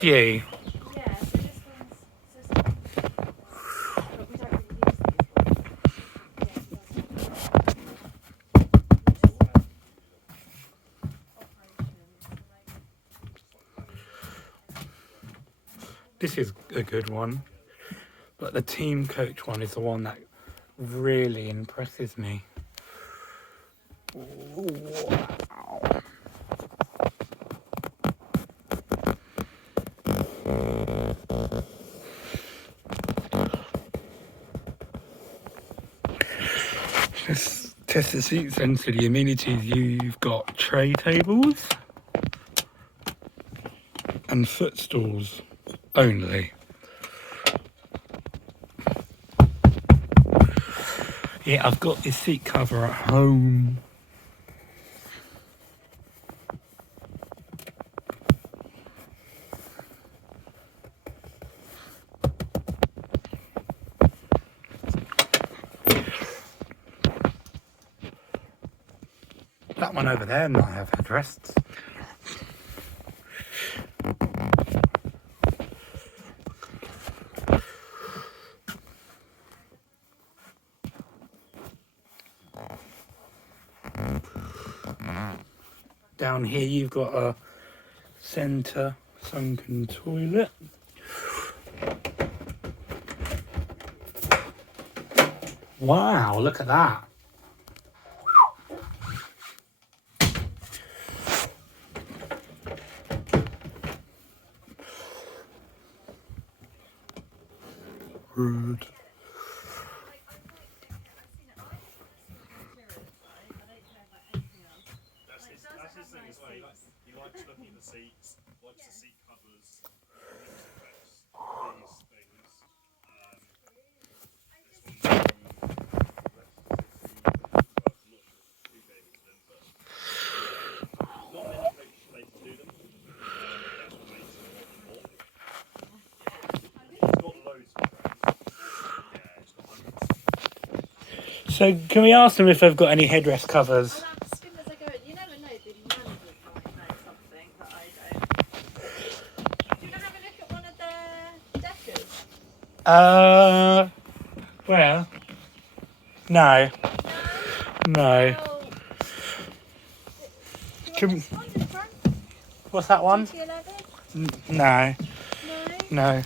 Few. Yeah, so this one's but we don't really use these This is a good one, but the team coach one is the one that really impresses me. Wow. Let's test the seats and to the amenities. You've got tray tables and footstools only. Yeah, I've got this seat cover at home. That one over there might have headrests. Down here you've got a centre sunken toilet. Wow, look at that. Rude. That's his thing as well. He likes looking at the seats, likes the seat covers, these things. Not many coaches they can do them. That's what makes them important. It's got loads of friends. Yeah, it's got hundreds. So can we ask them if they've got any headrest covers? as soon as I go in, you never know, the manager might know something that I don't. Do you want to have a look at one of the deckers? Well, no. No. Well, Can- this one in front? What's that one? GT11? No. No? No.